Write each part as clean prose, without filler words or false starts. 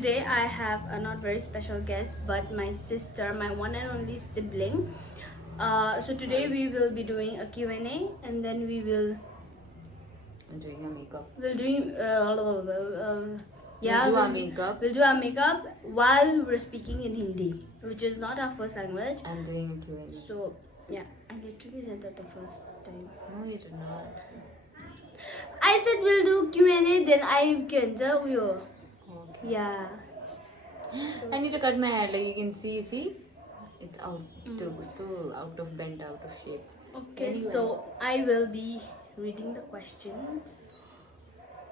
today I have a not very special guest, but my sister, my one and only sibling. So today we will be doing a Q&A, and then we will doing your makeup. we'll doing We'll do our makeup. We'll do our makeup while we're speaking in Hindi, which is not our first language. I'm doing a Q&A. So yeah, I literally said that the first time. No, you did not. I said we'll do Q&A, then I can tell you. Okay. Yeah. I need to cut my hair. Like you can see, it's out out of bent, out of shape. Okay, Anyway. so I will be reading the questions.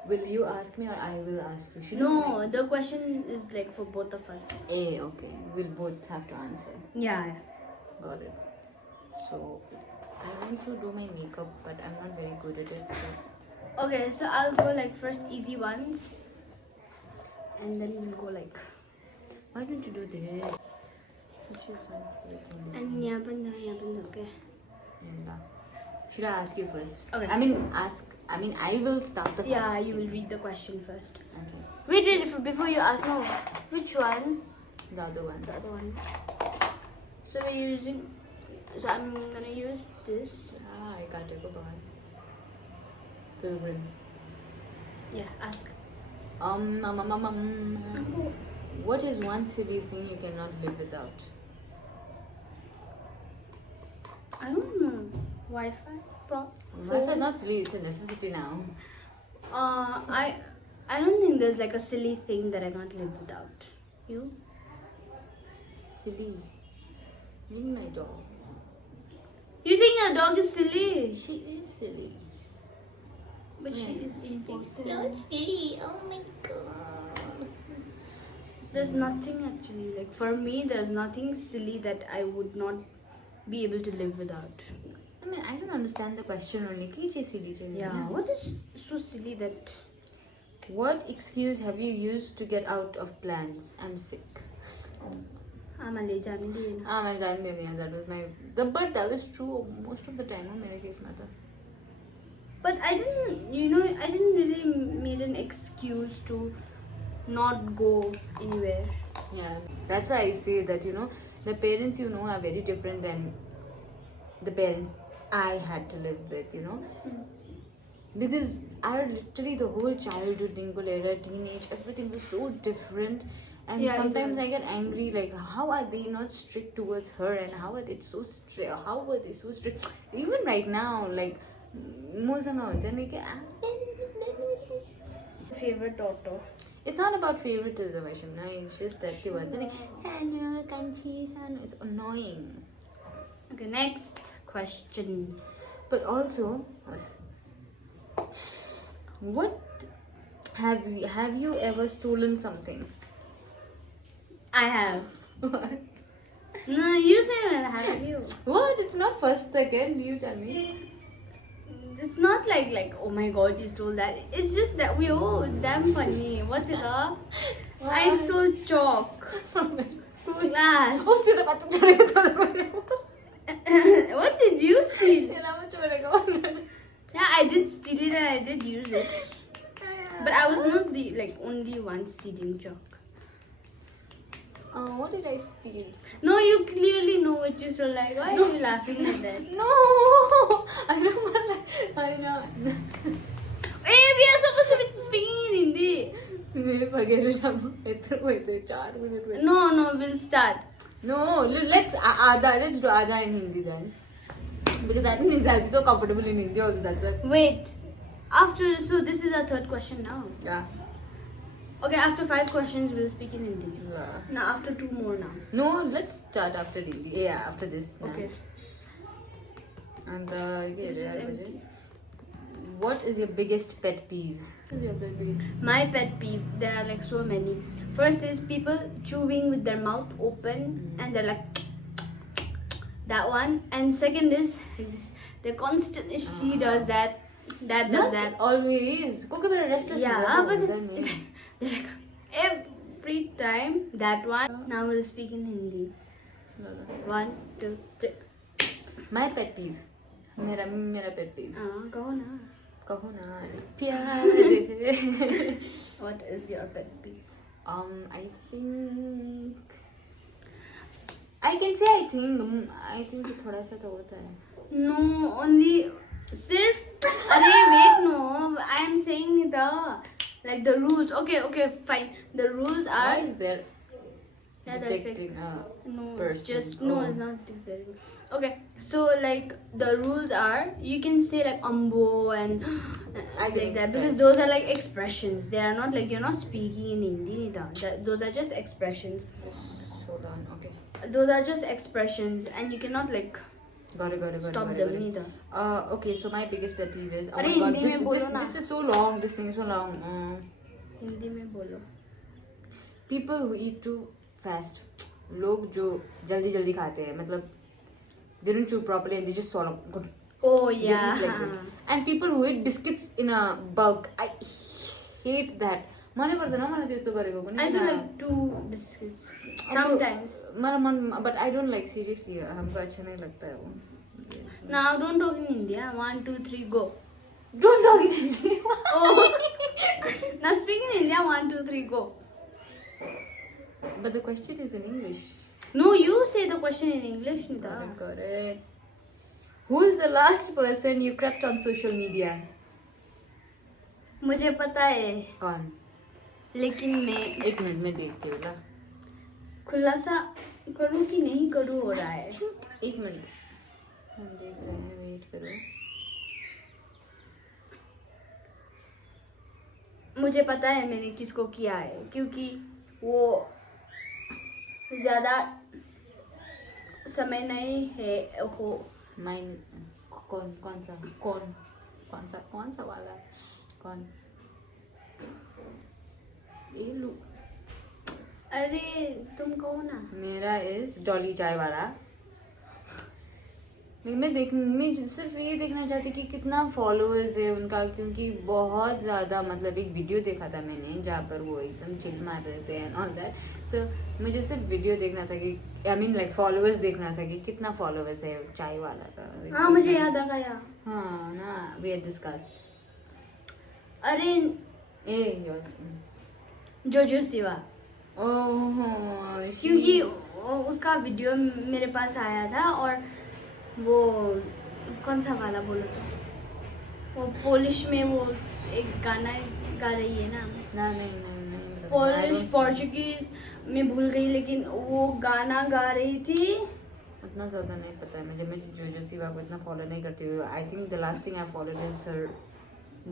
Will you ask me or I will ask you? Should No, the question is like for both of us. Okay. We'll both have to answer. Yeah. Got it. So I want to do my makeup, but I'm not very good at it. So Okay, so I'll go like first easy ones, and then we'll go like. why don't you do this? Which is one thing. And yeah, okay. Should I ask you first? Okay. I mean, I will start the question. Yeah, you will read the question first. Okay. Wait, before you ask, no, which one? The other one. The other one. So we're using. So I'm gonna use this. I can't take a bath. Pilgrim. Yeah, ask. What is one silly thing you cannot live without? I don't know. Wi-Fi? Wi-Fi is not silly, it's a necessity now. I don't think there's like a silly thing that I can't live without. You? Silly. Maybe my dog. You think a dog is silly? She is silly. But she Yeah. is important. So silly. Oh my god. There's nothing actually. Like for me, there's nothing silly that I would not be able to live without. I mean, I don't understand the question only. Kichi silly. Yeah. What is so silly that? What excuse have you used to get out of plans? I'm sick. I'm a lady. That was my. But that was true most of the time. In case, mother. But I didn't really made an excuse to not go anywhere. Yeah, that's why I say that the parents are very different than the parents I had to live with. Because our literally the whole childhood, dingle era, teenage, everything was so different. And Yeah, sometimes I get angry, like, how are they not strict towards her, and how are they so strict? How were they so strict? Even right now, like, Favorite daughter. it's not about favoritism, Ashimna. It's just that the ones it's annoying. Okay, next question. But also, what have you ever stolen something? I have. What? No, you say I have you. What? It's not first, second. You tell me. It's not like oh my god you stole that. It's just that it's damn funny. What's it up? I stole chalk From the school. class. उसके तो बात छोड़ेगा. What did you steal? ये ना वो छोड़ेगा. Yeah, I did steal it and I did use it. But I was not the only one stealing chalk. What did I steal? No, you clearly know what you stole. Like, why are you laughing at that? No, I know. Hey, we are supposed to be speaking in Hindi. मैं पगेरे जाऊँ. इतना वैसे 4 minute में. No, we'll start. No, let's do Ada in Hindi then. Because I think I'll be so comfortable in Hindi also, that's why. Wait. So this is our third question now. Yeah. Okay, after 5 questions, we'll speak in Hindi. Yeah. Now, after 2 more now. No, let's start after Hindi. Yeah, after this. Then. Okay. And This is empty. what is your biggest pet peeve? What is your pet peeve? My pet peeve, there are like so many. First is people chewing with their mouth open and they're like that one. And second is the constant she does that. Not always. Go give a restless. Yeah, but they're like every time that one. Now we'll speak in Hindi. 1, 2, 3. My pet peeve. मेरा pet peeve. Go na. कहो ना प्यार. What is your pet peeve? I think I can say I think कि थोड़ा सा तो होता है. No, only सिर्फ अरे wait no, I am saying like the rules. Okay, fine. The rules Why are is there yeah, that's like, detecting a no, person? it's just no, Oh. it's not detecting. Okay, so like the rules are you can say like ambo and I can like that because express. those are like expressions. They are not like you're not speaking in Hindi. Those are just expressions. Just hold on. Okay. Those are just expressions, and you cannot like Got it. stop them neither. Okay, so my biggest pet peeve is, oh अरे my god, Hindi में बोलो ना. this is so long. This thing is so long. Hindi में बोलो. People who eat too fast. लोग जो जल्दी खाते हैं, मतलब they don't chew properly and they just swallow. Good. Oh They yeah. eat like this. And people who eat biscuits in a bulk, I hate that. मने पर्दैन मलाई त्यस्तो गरेको पनि. I do like 2 biscuits sometimes. मेरा मन, but I don't like, seriously, हमको अच्छा नहीं लगता है वो. Now don't talk in Hindi. 1, 2, 3, go. Don't talk in Hindi. Oh. Now speak in India. 1, 2, 3, go. But the question is in English. No, you say the question in English, Nita. Got it. Who is the last person you crept on social media? मुझे पता है, कौन? लेकिन मैं 1 minute में देखती हूँ ना. खुलासा करूँ कि नहीं करूँ हो रहा है. 1 मिनट. हम देख रहे हैं, वेट करो. मुझे पता है मैंने किसको किया है क्योंकि वो ज्यादा समय नहीं है हो. माइन कौन सा वाला? कौन? ये लो. अरे तुम कहो ना. मेरा इज डॉली चाय वाला. मैं सिर्फ ये देखना चाहती कि कितना फॉलोअर्स है उनका, क्योंकि बहुत ज़्यादा, मतलब एक वीडियो देखा था मैंने जहाँ पर वो एकदम चिल मार रहे थे एंड ऑल दैट. सो मुझे सिर्फ वीडियो देखना था कि आई मीन लाइक फॉलोअर्स देखना था कि कितना फॉलोअर्स है चाय वाला का. हाँ मुझे याद आ गया. हाँ ना, वी हैड डिस्कस्ड. अरे जोजो सिवा. ओह, क्योंकि उसका वीडियो मेरे पास आया था और वो कौन सा वाला बोलो तो, वो पोलिश में वो एक गाना गा रही है ना. नहीं. पोलिश पोर्चुगीज में भूल गई, लेकिन वो गाना गा रही थी. उतना ज़्यादा नहीं पता है मुझे. मैं जोजो सिवा को इतना फॉलो नहीं करती हूँ. I think the last thing I followed is her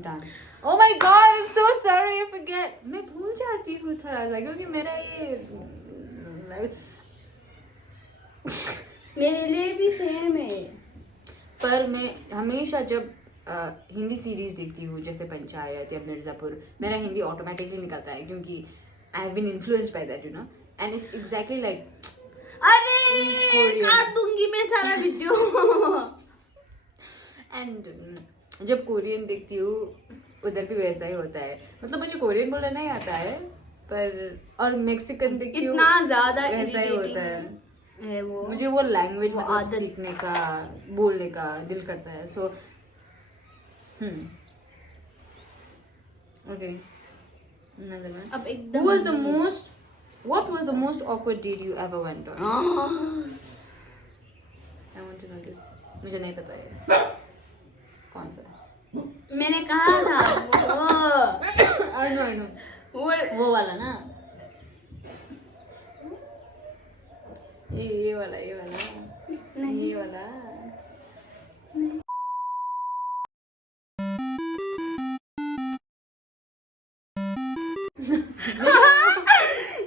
dance. Oh my God, I am so sorry, I forget. मैं भूल जाती हूँ थोड़ा सा, क्योंकि मेरा ये मेरे लिए भी सेम है. पर मैं हमेशा जब हिंदी सीरीज देखती हूँ, जैसे पंचायत या मिर्जापुर, मेरा हिंदी ऑटोमेटिकली निकलता है, क्योंकि I have been influenced by that, you know. And it's exactly like, अरे काट दूंगी मैं सारा वीडियो. एंड जब कोरियन देखती हूँ उधर भी वैसा ही होता है. मतलब मुझे कोरियन बोलना नहीं आता है, पर और मेक्सिकन देखती हूँ इतना ज्यादा वैसा ही होता है वो. मुझे वो लैंग्वेज वो मतलब आदत. सीखने का, बोलने का दिल करता है. So okay, another one. अब एकदम What was the most awkward date you ever went on? I want to know this. मुझे नहीं पता है कौन सा. मैंने कहा था I know. वो वाला ना, ये वाला नहीं. ये वाला.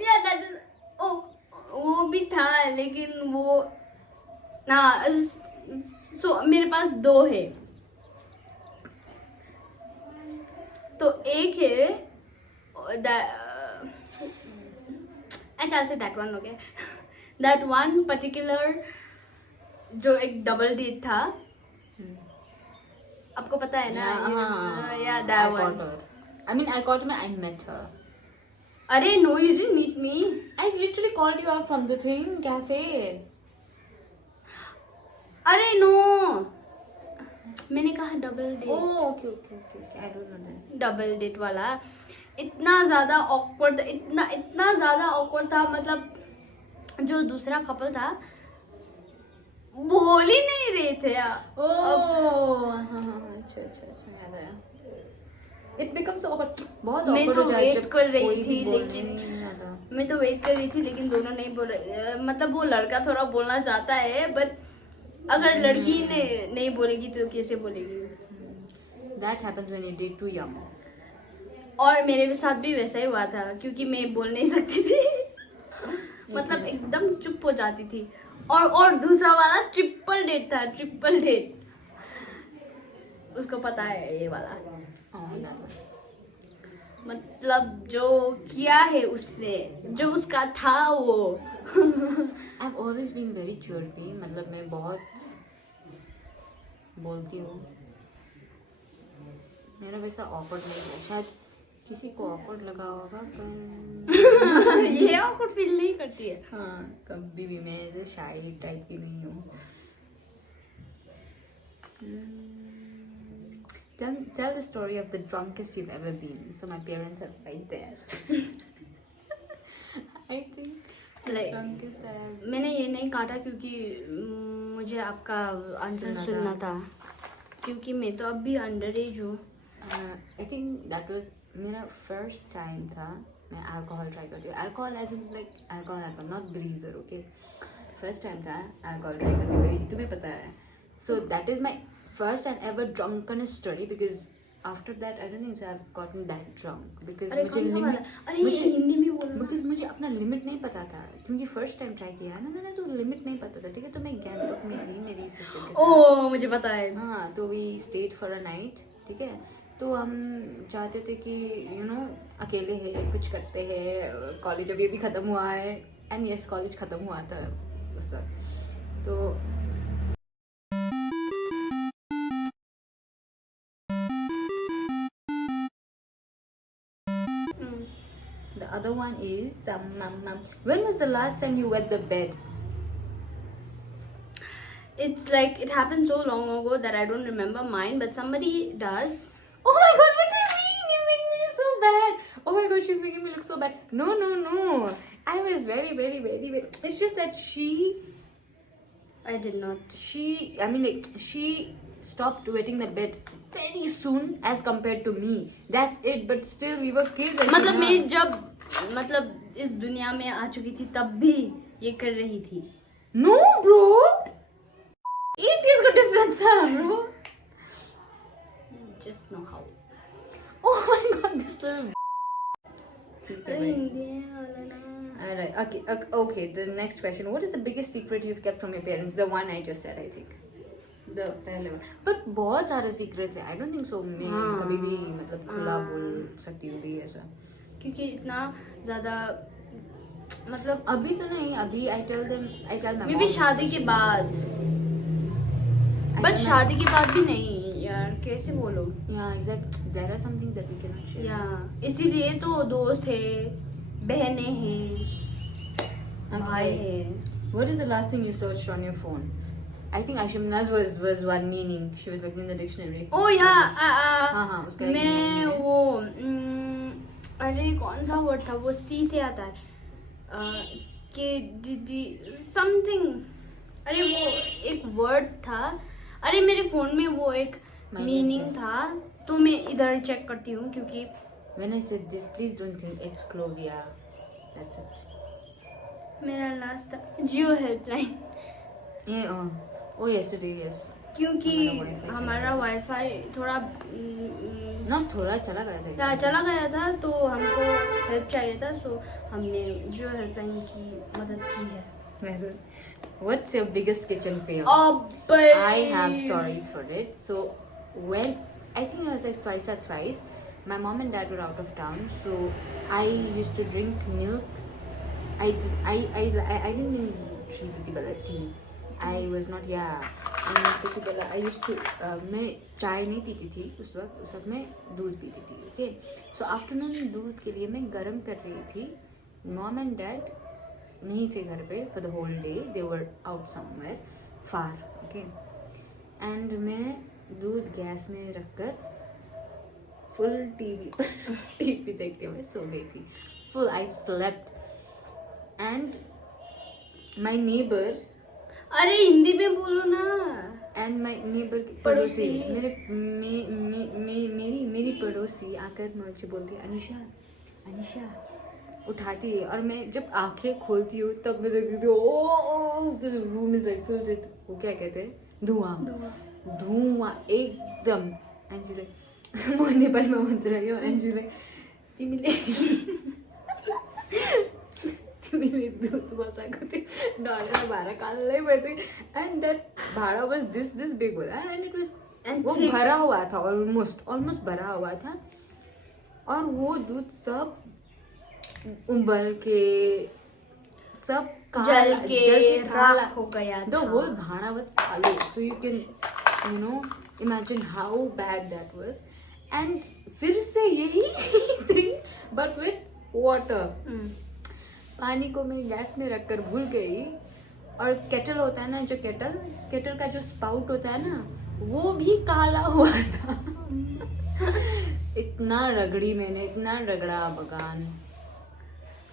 Yeah, that is, वो भी था, लेकिन वो हाँ. सो मेरे पास 2 है. तो एक है अच्छा से that one, okay. That one particular जो एक डबल डेट था, आपको पता है ना. Yeah, that one. I caught her. I met her. अरे no, you didn't meet me. I literally called you out from the cafe. अरे no, मैंने कहा double date. Oh, okay. I don't know that. Double date वाला इतना ज़्यादा awkward था, इतना ज़्यादा awkward था, मतलब जो दूसरा कपल था बोल ही नहीं रहे थे यार। अच्छा याद आया। It becomes awkward, बहुत मैं awkward तो हो जाता है वेट जब कर रही कोई थी, भी बोलने लेकिन नहीं आता। मैं तो वेट कर रही थी, लेकिन दोनों नहीं बोल रहे। मतलब वो लड़का थोड़ा बोलना चाहता है, बट अगर लड़की ने नहीं बोलेगी तो कैसे बोलेगी। That happens when you date too young. और मेरे साथ भी वैसा ही हुआ था, क्योंकि मैं बोल नहीं सकती थी। मतलब एकदम चुप हो जाती थी। और दूसरा वाला ट्रिपल डेट था, ट्रिपल डेट। उसको पता है ये वाला, that one. मतलब जो किया है उसने, जो उसका था वो। I've always been very chirpy, मतलब मैं बहुत बोलती हूँ। मेरा वैसा awkward नहीं है, शायद किसी को awkward लगा होगा, पर ये awkward फील नहीं करती है। हाँ, कभी भी मैं ऐसे शाई टाइप की नहीं हूँ। Tell the story of the drunkest you've ever been. So my parents are right there. I think the Like, drunkest I have. मैंने ये नहीं काटा क्योंकि मुझे आपका आंसर सुनना था, क्योंकि मैं तो अब भी अंडर एज हूँ। I think that was मेरा first time था मैं alcohol try करती हूँ। Alcohol as in like alcohol, not breezer, okay? First time था alcohol try करती हूँ, तुम्हें पता है। So that is my first and ever drunkenness story, because after that I don't think so I've gotten that drunk, because अरे मुझे कौन सा limit वाला? अरे ये हिंदी में बोलना। because मुझे अपना लिमिट नहीं पता था, क्योंकि फर्स्ट टाइम ट्राई किया ना मैंने, तो लिमिट नहीं पता था। ठीक है, तो मैं गैंगटॉक में थी मेरी सिस्टर के साथ। ओ मुझे पता है। हाँ, तो we stayed for a night. ठीक है, तो हम चाहते थे कि अकेले हैं, कुछ करते हैं, कॉलेज अभी अभी ख़त्म हुआ है, एंड यस कॉलेज ख़त्म हुआ था उस वक्त। तो the other one is when was the last time you wet the bed? It's like it happened so long ago that I don't remember mine, but somebody does. Oh my god, what do you mean? You make me so bad. Oh my god, she's making me look so bad. No. I was very. It's just that I did not. she stopped wetting the bed very soon as compared to me. That's it. But still, we were kids. मतलब मैं जब इस दुनिया में आ चुकी थी तब भी ये कर रही थी। No, bro. 8 years का difference है, bro. Just know how. Oh my god, this little. अरे हिंदी है वाला ना। Alright, okay. The next question: what is the biggest secret you've kept from your parents? The one I just said, I think. The पहले one. But बहुत सारे secrets हैं. I don't think so. मैं कभी भी मतलब खुला बोल सकती हूँ भी ऐसा. क्योंकि इतना ज़्यादा मतलब अभी तो नहीं. अभी I tell my mom. मे भी शादी के बाद, बट शादी के बाद भी नहीं यार, कैसे बोलो। Yeah, exactly. There are some things that we cannot share. या इसीलिए तो दोस्त है, बहनें हैं, भाई है। What is the last thing you searched on your phone? I think Ashimna's was one meaning. She was looking in the dictionary. ओ या हाँ, उसका एक meaning मैं है. वो अरे कौन सा वर्ड था वो, सी से आता है, के समथिंग। अरे वो एक वर्ड था, अरे मेरे फोन में वो एक Mine is मीनिंग this. था, तो मैं इधर चेक करती हूँ क्योंकि When I said this, please don't think it's Clovia. That's it. मेरा लास्ट था जियो helpline, Yeah. Oh, yesterday, yes. क्योंकि हमारा हमारा वाईफाई थोड़ा ना थोड़ा चला गया था. चला गया था, तो हमको हेल्प चाहिए था, सो हमने जियो हेल्पलाइन की मदद की है। What's your biggest kitchen fail? अब I have stories for it. So when I think it was like twice or thrice, my mom and dad were out of town, so I used to drink milk. I didn't drink Titibala tea. I was not and Titibala I used to मैं चाय नहीं पीती थी उस वक्त मैं दूध पीती थी. Okay, so आफ्टरनून दूध के लिए मैं गर्म कर रही थी. Mom and dad नहीं थे घर पे for the whole day. They were out somewhere far. Okay, and मैं दूध गैस में रखकर फुल टीवी देखते हुए सो गई थी. Full I slept. And my neighbour अरे हिंदी में बोलो ना. एंड माई नेबर पड़ोसी. पड़ोसी मेरी पड़ोसी आकर मुझे बोलती है अनिशा उठाती है. और मैं जब आंखें खोलती हूँ तब मैं देखती हूँ room is like filled with, वो क्या कहते हैं, धुआं एकदम. एंड शी लाइक म नेपालीमा भन्छ रह्यो. एन्ड शी लाइक तिमीले दुध बसाएको थियो डढेर भाँडा कालै भएपछि. एन्ड द्याट भाँडा वाज दिस बिग होला. एन्ड इट वाज वो भरा हुआ था, ऑलमोस्ट भरा हुआ था. और वो दूध सब उबल के सब जल के काला राख हो गया द था. होल भाड़ा was कालो. So you can imagine how bad that was. And फिर से यही thing but with water. पानी को मैं गैस में रखकर भूल गई. और केटल होता है ना, जो केटल का जो स्पाउट होता है ना, वो भी काला हुआ था. इतना रगड़ा भगवान.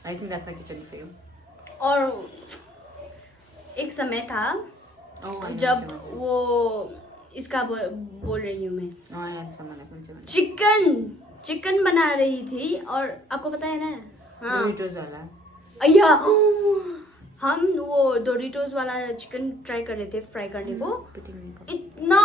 I think that's my kitchen fail. और एक समय था जब वो इसका बोल रही हूँ मैं, चिकन बना रही थी. और आपको पता है ना, हाँ, डोरिटोस वाला. अय्या, हम वो डोरिटोस वाला चिकन ट्राई कर रहे थे फ्राई करने को. इतना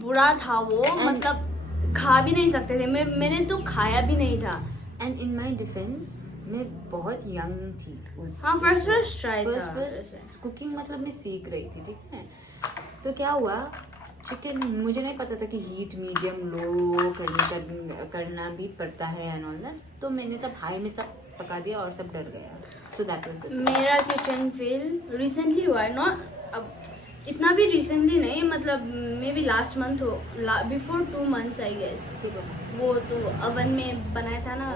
बुरा था वो. मतलब खा भी नहीं सकते थे. मैंने तो खाया भी नहीं था. एंड इन माई डिफेंस मैं बहुत यंग थी. हाँ, फर्स्ट ट्राई था. कुकिंग मतलब मैं सीख रही थी, ठीक है. तो क्या हुआ, चिकन मुझे नहीं पता था कि हीट मीडियम लो करना भी पड़ता है एंड ऑल दैट. तो मैंने सब हाई में सब पका दिया और सब डर गया. सो दैट वाज द मेरा किचन फेल रिसेंटली हुआ है. नॉट अब इतना भी रिसेंटली नहीं, मतलब मे बी लास्ट मंथ हो, बिफोर 2 months आई गेस. वो तो ओवन में बनाया था ना.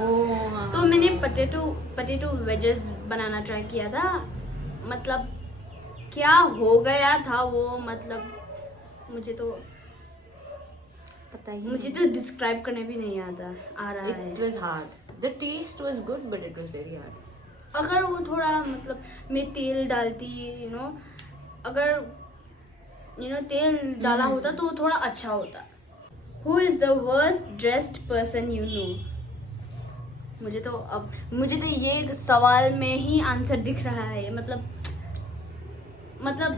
तो मैंने पटेटो वेजेस बनाना ट्राई किया था. मतलब क्या हो गया था वो, मतलब मुझे तो डिस्क्राइब करने भी नहीं आ रहा है. It was hard. The taste was good but it was very hard. अगर वो थोड़ा मतलब मैं तेल डालती, अगर तेल डाला होता तो थोड़ा अच्छा होता. Who is the worst dressed person you know? मुझे तो ये सवाल में ही आंसर दिख रहा है. मतलब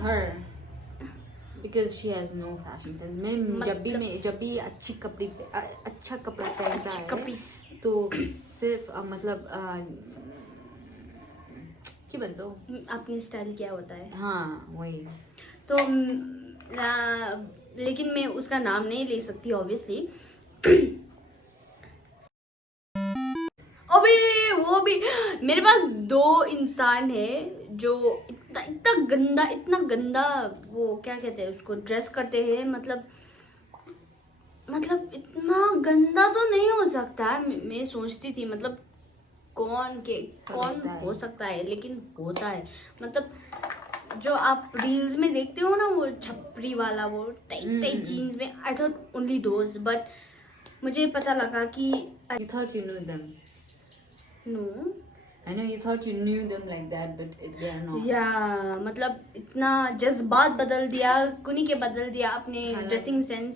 her because she has no fashion sense. मैं जब भी अच्छा कपड़ा पहनता है तो सिर्फ मतलब क्या बनता अपनी स्टाइल क्या होता है. हाँ वही. तो लेकिन मैं उसका नाम नहीं ले सकती ऑब्वियसली. अबे वो भी मेरे पास 2 इंसान है जो इतना गंदा वो क्या कहते हैं उसको, ड्रेस करते हैं. मतलब इतना गंदा तो नहीं हो सकता. मैं सोचती थी मतलब कौन हो सकता है, लेकिन होता है. मतलब जो आप रील्स में देखते हो ना, वो छपरी वाला, वो टाइट जीन्स में. I thought only those, but मुझे पता लगा कि you thought you knew them. No, I know you thought you knew them like that, but they are not. या मतलब इतना जज्बात बदल दिया, कुनी के बदल दिया अपने ड्रेसिंग सेंस.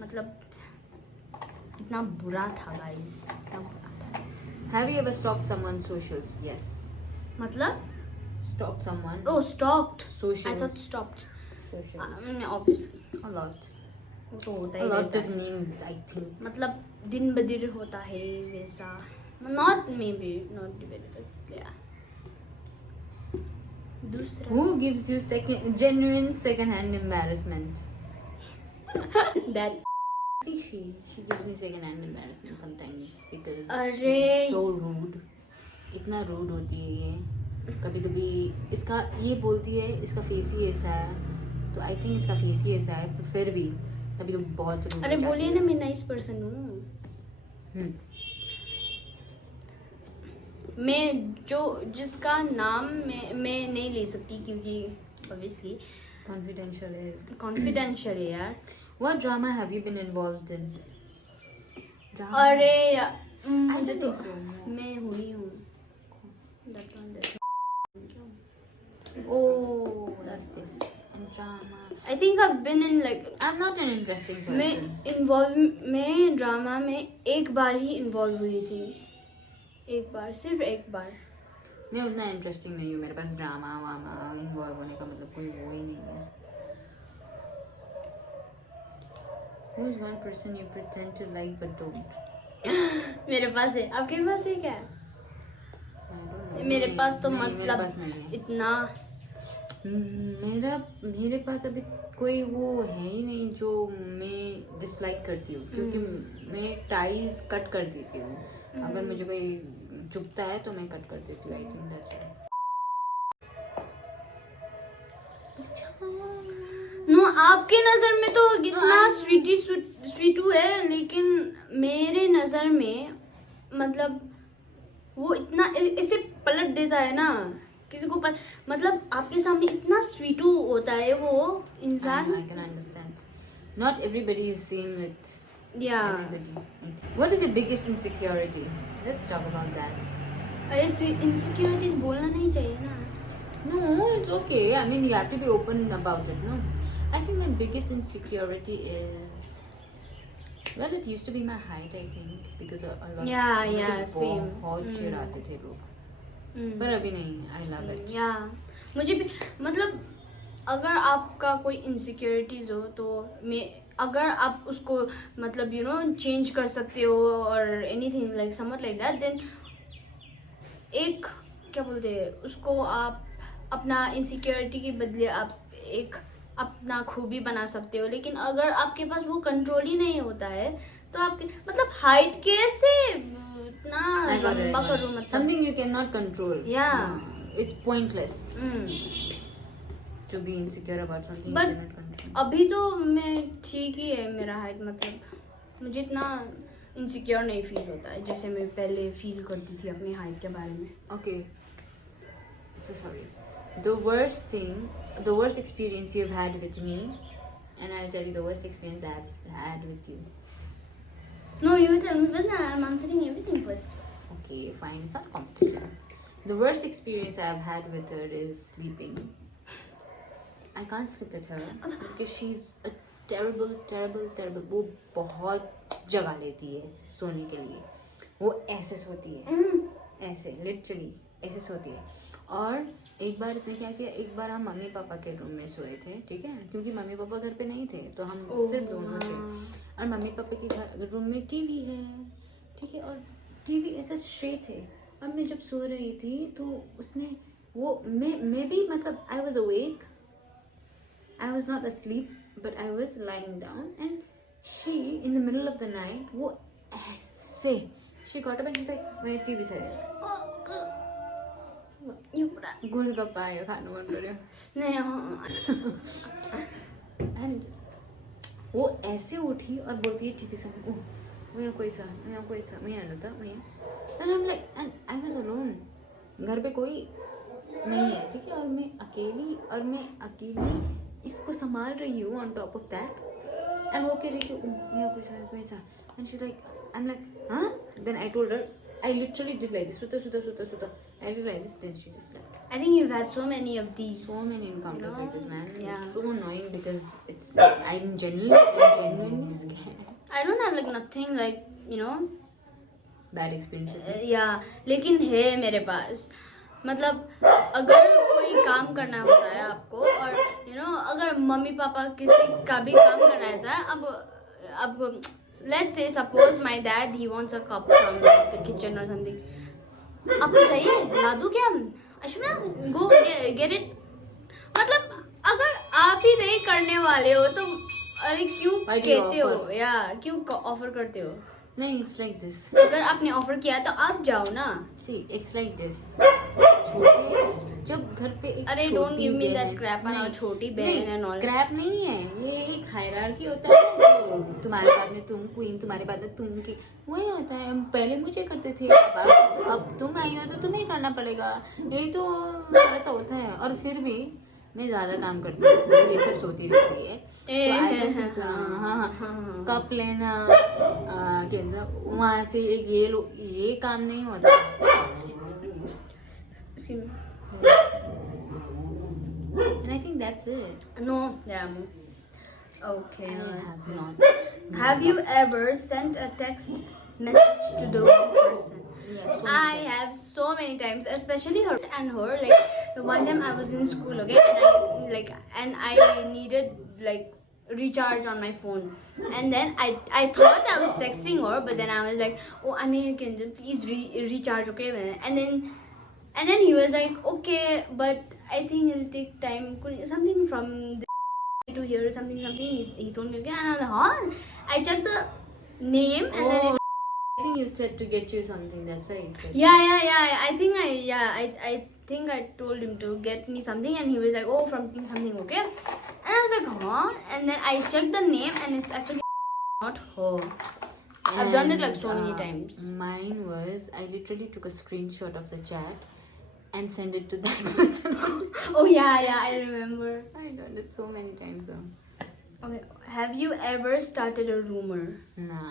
मतलब इतना बुरा था गाइस, इतना बुरा था. Have you ever stalked someone's socials? Yes. मतलब Stalked someone. oh stalked, Socials. I thought stopped. Socials. Obviously A lot. वो तो होता A ही lot रहता of है. names, I think. मतलब दिन ब दिन होता है वैसा. Not maybe, not developed. Yeah. दूसरा. Who gives you genuine second-hand embarrassment? That. She gives me second-hand embarrassment sometimes because अरे. she's so rude. इतना rude होती है ये. कभी इसका ये बोलती है इसका फेस ही ऐसा है, तो आई थिंक इसका फेस ही ऐसा है, फिर भी कभी बहुत rude. अरे बोलिए ना, मैं नाइस पर्सन हूँ. मैं जिसका नाम मैं नहीं ले सकती क्योंकि obviously confidential है यार. What drama have you been involved in? Drama. अरे यार I मुझे don't तो think so. मैं हुई हूँ That one, that one. Oh, that's this. And drama. I think I've been in like I'm not an interesting person. मैं drama में एक बार ही इन्वॉल्व हुई थी, एक बार, सिर्फ एक बार. मैं उतना इंटरेस्टिंग नहीं हूँ, मेरे पास ड्रामा वामा इन्वॉल्व होने का मतलब कोई वो ही नहीं है. Who is one person you pretend to like but don't? मेरे पास है, आपके पास है क्या? I don't know. मेरे पास तो नहीं, मेरे मतलब पास नहीं है. इतना मेरे पास अभी कोई वो है ही नहीं जो मैं डिसलाइक करती हूँ, क्योंकि मैं टाइज कट कर देती हूँ. अगर मुझे कोई चुभता है तो मैं कट कर देती हूँ. आई थिंक दैट्स नो, आपके नजर में तो कितना स्वीटू है, लेकिन मेरे नजर में मतलब वो इतना इसे पलट देता है ना किसी को मतलब आपके सामने इतना स्वीटू होता है वो इंसान. I can understand. Not everybody is seen with या everybody. What is your biggest insecurity? Let's talk about that. अरे इनसिक्योरिटीज बोलना नहीं चाहिए ना. No, it's okay. I mean, you have to be open about it, no? I think my biggest insecurity is, well, it used to be my height, I think, because a lot Yeah, same. बहुत चिढ़ाते थे लोग, पर अभी नहीं. I love it. या मुझे भी मतलब अगर आपका कोई इनसिक्योरिटीज हो तो मैं अगर आप उसको मतलब यू नो चेंज कर सकते हो और anything like something like that, then एक क्या बोलते हैं उसको, आप अपना इनसिक्योरिटी के बदले आप एक अपना खूबी बना सकते हो. लेकिन अगर आपके पास वो कंट्रोल ही नहीं होता है तो आपके मतलब हाइट कैसे इतना I got it, लंबा I got करो it. मतलब. Something you cannot control. Yeah. It's pointless to be insecure about something But you cannot control. अभी तो मैं ठीक ही है मेरा हाइट, मतलब मुझे इतना इनसिक्योर नहीं फील होता है जैसे मैं पहले फील करती थी अपनी हाइट के बारे में. Okay. So sorry. The worst experience you've had with me, and I'll tell you the worst experience I've had with you. No, you tell me first. I'm answering everything first. Okay, fine. It's not competition. The worst experience I've had with her is sleeping. I can't sleep with her because she's a terrible. वो बहुत जगह लेती है सोने के लिए. वो ऐसे सोती है, ऐसे लिटरली ऐसे सोती है. और एक बार इसने क्या किया, एक बार हम मम्मी पापा के रूम में सोए थे, ठीक है, क्योंकि मम्मी पापा घर पे नहीं थे तो हम सिर्फ दोनों थे. और मम्मी पापा के रूम में टीवी है, ठीक है, और टीवी ऐसा स्ट्रेट है. और मैं जब सो रही थी तो उसने वो मैं भी मतलब I was awake, I was not asleep but I was lying down and she in the middle of the night वो ऐसे she got up and she's like मेरे टीवी से गोलगप्पा आया खाने मन कर नहीं. एंड वो ऐसे उठी और बोलती है टीवी से मैं कोई सा मैं आना था मैं. And I am like and I was alone, घर पे कोई नहीं है, ठीक है, और मैं अकेली इसको संभाल रही हूँ on top of that. And वो कह रही थी मैं कोई सा and she like I am like हाँ. Then I told her, I literally did like this. Suta. I did like this. Then she just slept. I think you've had so many of these. So many encounters like this, man. Yeah. It's so annoying because I'm genuinely scared. I don't have like nothing like you know. Bad experience with me. Yeah, लेकिन है मेरे पास. मतलब अगर कोई काम करना होता है आपको और you know अगर मम्मी पापा किसी का भी काम करना होता है, अब let's say suppose my dad he wants a cup from like the kitchen or something. आपको चाहिए ला दूँ क्या? अश्विना go get it. मतलब अगर आप ही नहीं करने वाले हो तो अरे क्यों कहते हो या क्यों ऑफर करते हो? नहीं, it's like this. अगर आपने ऑफर किया तो आप जाओ ना. See, it's like this. जब घर पे एक अरे don't give me that crap on छोटी बहन and all. क्रैप नहीं है, ये एक हायरार्की होता है जो तुम्हारे बाद में तुम क्वीन, तुम्हारे बाद में तुम की वही होता है. पहले मुझे करते थे, अब तुम आई हो तो तुम्हें करना पड़ेगा. यही तो थोड़ा सा होता है. और फिर भी मैं ज्यादा काम करती हूँ इससे, ये सिर्फ सोती रहती है। ए, तो I don't think so. हाँ, हाँ, कप लेना वहाँ से एक ये काम नहीं होता। Excuse me. And I think that's it. No, there are more. Okay. I let's have see. not. Have you ever sent a text message to the wrong person? Yes, so I many have so many times, especially her and her. Like one time I was in school, okay, and I needed like recharge on my phone, and then I thought I was texting her, but then I was like, oh Anil, can you please recharge, okay, and then he was like, okay, but I think it'll take time, something from to hear something. He told me, okay, and I was like, huh? I checked the name and then it, I think you said to get you something. That's why you said. yeah. I think I told him to get me something, and he was like, oh, from something, okay. And I was like, huh? And then I checked the name, and it's actually not her. I've done it like so many times. Mine was, I literally took a screenshot of the chat and sent it to that person. Oh yeah, I remember. I done it so many times though. Okay, have you ever started a rumor? Nah.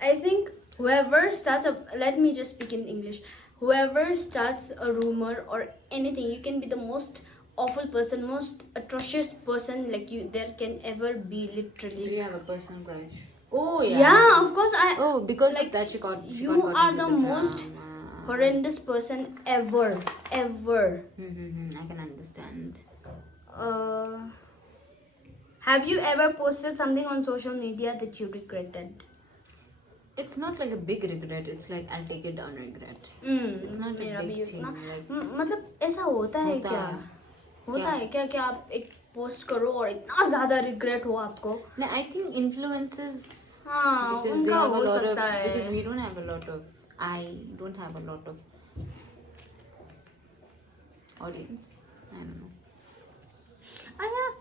I think whoever starts let me just speak in English. Whoever starts a rumor or anything, you can be the most awful person, most atrocious person like you there can ever be, Do literally. you have a personal grudge? Oh yeah. Yeah, of course. Oh, because like, of that she got. you got are into the most drama. horrendous person ever. I can understand. Have you ever posted something on social media that you regretted? It's not like a big regret. It's like I'll take it down regret. It's not a मेरा भी big thing. उतना Like, मतलब ऐसा होता है होता क्या? है। होता है क्या कि आप एक पोस्ट करो और इतना ज्यादा रिग्रेट हो आपको? no, I think influences. हाँ, Because they उनका have a हो lot of. सकता है. Because we don't have a lot of. I don't have a lot of audience. I don't know. Yeah.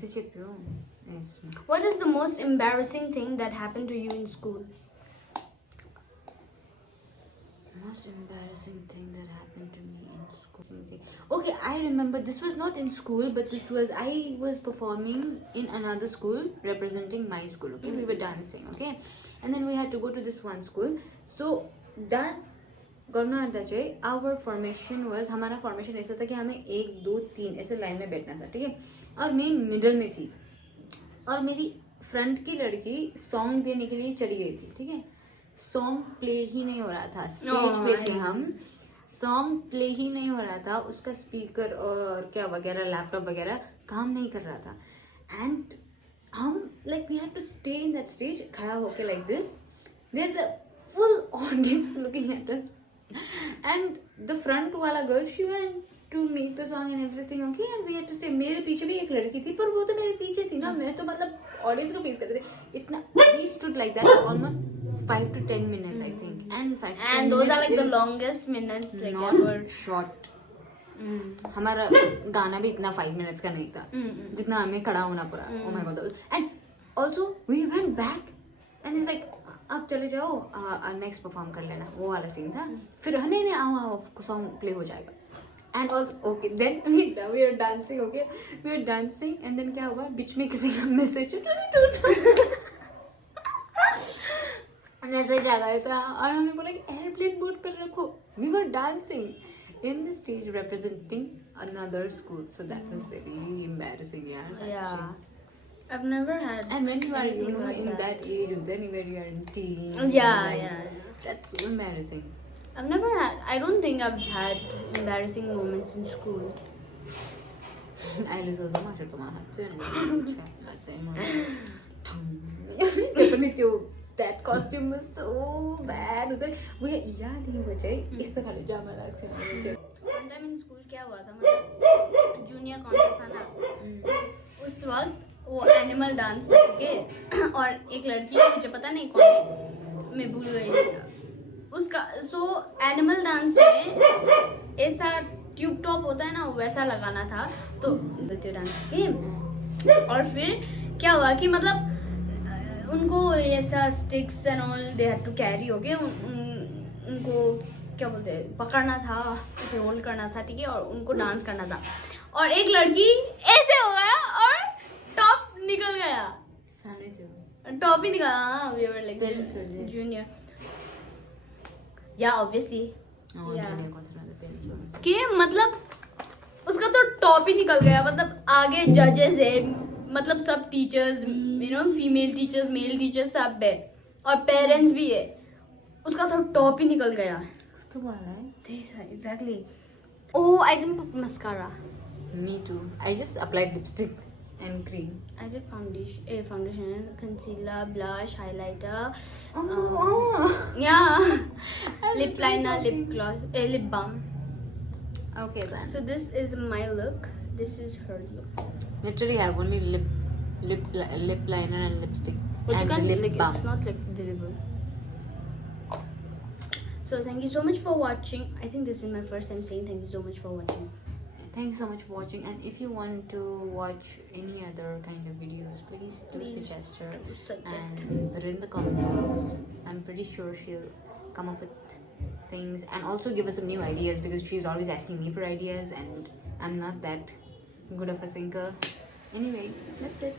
This is pure. What is the most embarrassing thing that happened to you in school? Most embarrassing thing that happened to me in school. Okay, I remember this was not in school, but I was performing in another school representing my school. Okay, we were dancing. Okay, and then we had to go to this one school. So dance करना आता चाहिए. Our formation was हमारा formation ऐसा था कि हमें 1 2 3 ऐसे line में बैठना था, ठीक है. और मैं मिडल में थी और मेरी फ्रंट की लड़की सॉन्ग देने के लिए चली गई थी, ठीक है. सॉन्ग प्ले ही नहीं हो रहा था, स्टेज पे थे हम, सॉन्ग प्ले ही नहीं हो रहा था, उसका स्पीकर और क्या वगैरह लैपटॉप वगैरह काम नहीं कर रहा था. एंड हम like we had to stay in that stage, खड़ा होके like this, there is a full audience looking at us, and the front वाला girl she went to make the song and everything, okay, and we had to stay. मेरे पीछे भी एक लड़की थी, पर वो तो मेरे पीछे थी ना, मैं तो मतलब ऑडियंस को फेस कर रहे थे. इतना we stood like that for almost 5 to 10 minutes, I think, and 5 to 10 And those are like the is longest minutes like not ever. short. हमारा गाना भी इतना 5 minutes का नहीं था जितना हमें खड़ा होना पड़ा. Oh my god. And also we went back and it's like आप चले जाओ, नेक्स्ट परफॉर्म कर लेना, वो वाला सीन था. फिर नहीं आओ सॉन्ग प्ले हो जाएगा. And also, okay, then we were dancing, okay? We were dancing and then क्या हुआ, बीच में किसी का मैसेज मैसेज आ गया था और हमने बोला कि एयरप्लेन मोड पर रखो. We were dancing in the stage representing another school, so that was very embarrassing, yeah. Yeah. I've never had. And when you are, you anything know, like in that. that age, then when you are in teen. Yeah. That's so embarrassing. I've never had. I don't think I've had embarrassing moments in school. Alice was a master to my heart. That costume was so bad. We याद ही बचे इस तरह ले जामा लगते हैं. One time in school क्या हुआ था, मतलब जूनियर कॉन्सर्ट था ना, उस वक्त वो एनिमल डांस के और एक लड़की है, मुझे पता नहीं कौन है, मैं भूल गई उसका. सो एनिमल डांस में ऐसा ट्यूब टॉप होता है ना, वैसा लगाना था. तो डांस के और फिर क्या हुआ कि मतलब उनको ऐसा sticks and all they had to carry, okay, उनको क्या बोलते हैं, पकड़ना था, ऐसे होल्ड करना था, ठीक है, और उनको डांस करना था, और एक लड़की ऐसे हो गया और टॉप निकल गया, सामने थे वो। टॉप ही निकला. हाँ, we were like Parents were there. junior. Yeah, obviously. और Yeah. junior कौन सा था? Parents were there. कि मतलब उसका तो टॉप ही निकल गया. मतलब आगे जजेस है, मतलब सब teachers, female teachers, male teachers सब है, और पेरेंट्स भी है. उसका तो टॉप ही निकल गया. कुछ तो बोला है. Exactly. Oh, I didn't put mascara. Me too. I just applied lipstick and cream. I did foundation, concealer, blush, highlighter. Yeah. Lip liner, lip gloss, lip balm. Okay then. So this is my look. This is her look. Literally have only lip liner and lipstick. Which you and can't, lip like, balm. it's not like visible. So thank you so much for watching. I think this is my first time saying thank you so much for watching. Thanks so much for watching, and if you want to watch any other kind of videos, please suggest her Suggest. and put it in the comment box. I'm pretty sure she'll come up with things and also give us some new ideas, because she's always asking me for ideas and I'm not that good of a thinker. Anyway, that's it.